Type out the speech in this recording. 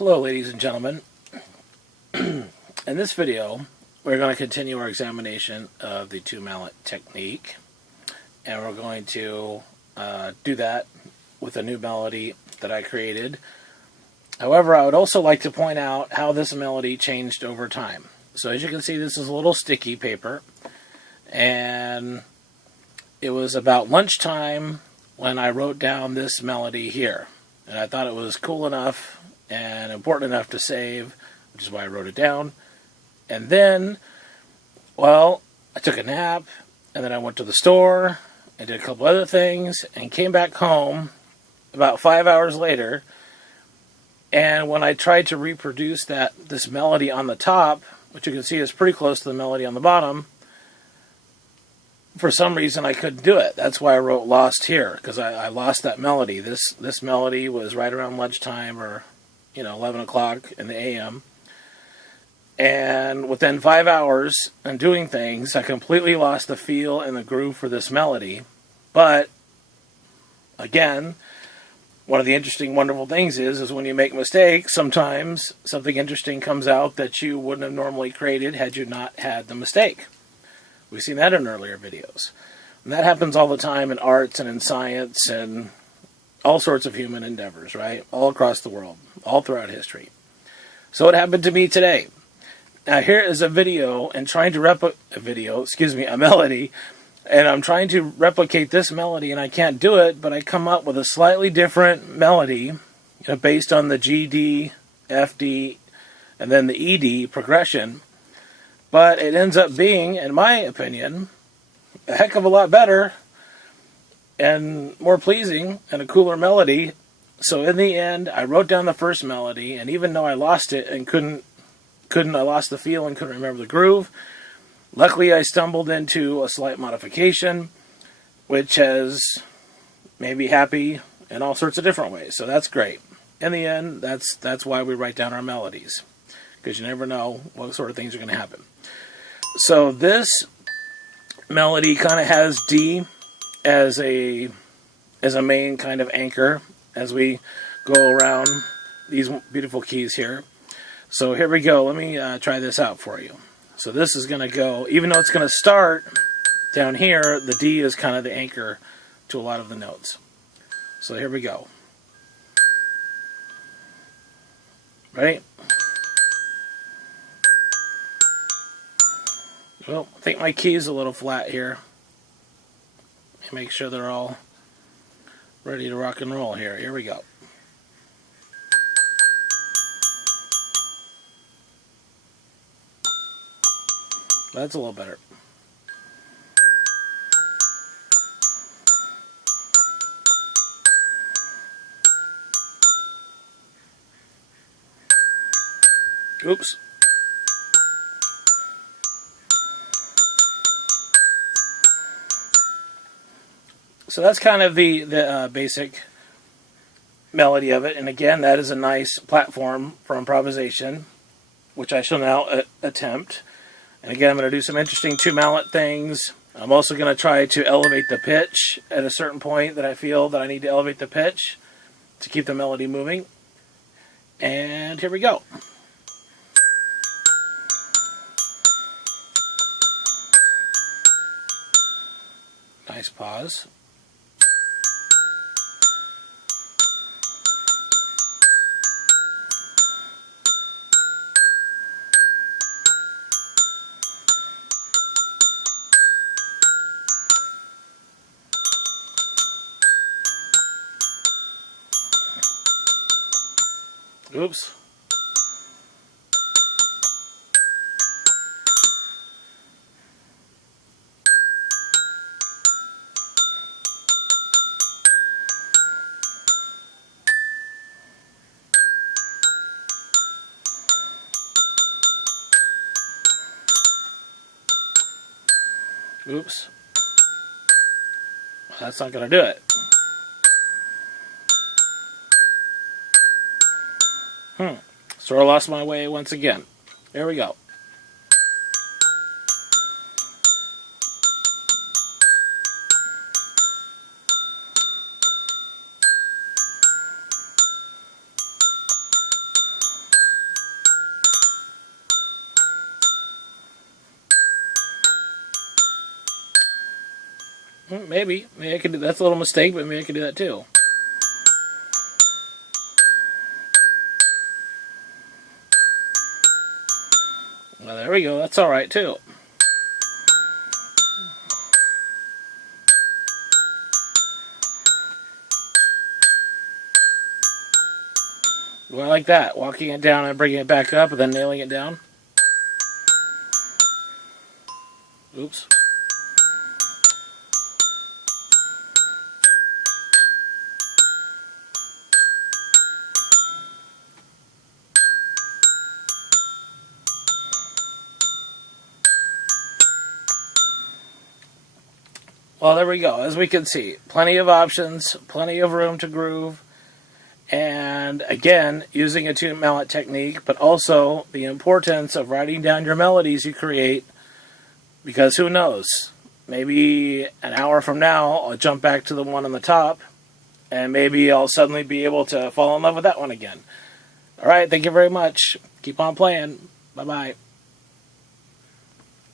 Hello ladies and gentlemen. In this video we're going to continue our examination of the two mallet technique, and we're going to do that with a new melody that I created. However, I would also like to point out how this melody changed over time. So as you can see, this is a little sticky paper, and it was about lunchtime when I wrote down this melody here, and I thought it was cool enough and important enough to save, which is why I wrote it down. And then, well, I took a nap, and then I went to the store and did a couple other things and came back home about 5 hours later. And when I tried to reproduce this melody on the top, which you can see is pretty close to the melody on the bottom, for some reason I couldn't do it. That's why I wrote lost here, because I lost that melody. This melody was right around lunchtime, or 11 o'clock in the a.m. And within 5 hours and doing things, I completely lost the feel and the groove for this melody. But again, one of the interesting, wonderful things is when you make mistakes, sometimes something interesting comes out that you wouldn't have normally created had you not had the mistake. We've seen that in earlier videos. And that happens all the time in arts and in science and all sorts of human endeavors, right? All across the world, all throughout history. So it happened to me today. Now here is a video and trying to a melody, and I'm trying to replicate this melody, and I can't do it, but I come up with a slightly different melody, based on the G, D, F, D, and then the E, D progression. But it ends up being, in my opinion, a heck of a lot better and more pleasing and a cooler melody. So in the end, I wrote down the first melody, and even though I lost it and I lost the feel and couldn't remember the groove, luckily I stumbled into a slight modification, which has made me happy in all sorts of different ways. So that's great. In the end, that's why we write down our melodies, because you never know what sort of things are going to happen. So this melody kind of has D as a main kind of anchor as we go around these beautiful keys here. So here we go. Let me try this out for you. So this is going to go, even though it's going to start down here, the D is kind of the anchor to a lot of the notes. So here we go. Ready? Well, I think my key's a little flat here. Make sure they're all ready to rock and roll here. Here we go. That's a little better. Oops. So that's kind of the basic melody of it. And again, that is a nice platform for improvisation, which I shall now attempt. And again, I'm going to do some interesting two mallet things. I'm also going to try to elevate the pitch at a certain point that I feel that I need to elevate the pitch to keep the melody moving. And here we go. Nice pause. Oops. Oops. That's not going to do it. So I lost my way once again. There we go. Maybe I could do that's a little mistake, but maybe I could do that too. Well, there we go. That's all right too. Do I like that? Walking it down and bringing it back up and then nailing it down. Oops. Well, there we go. As we can see, plenty of options, plenty of room to groove. And again, using a tune mallet technique, but also the importance of writing down your melodies you create, because who knows, maybe an hour from now I'll jump back to the one on the top, and maybe I'll suddenly be able to fall in love with that one again. Alright, thank you very much. Keep on playing. Bye-bye.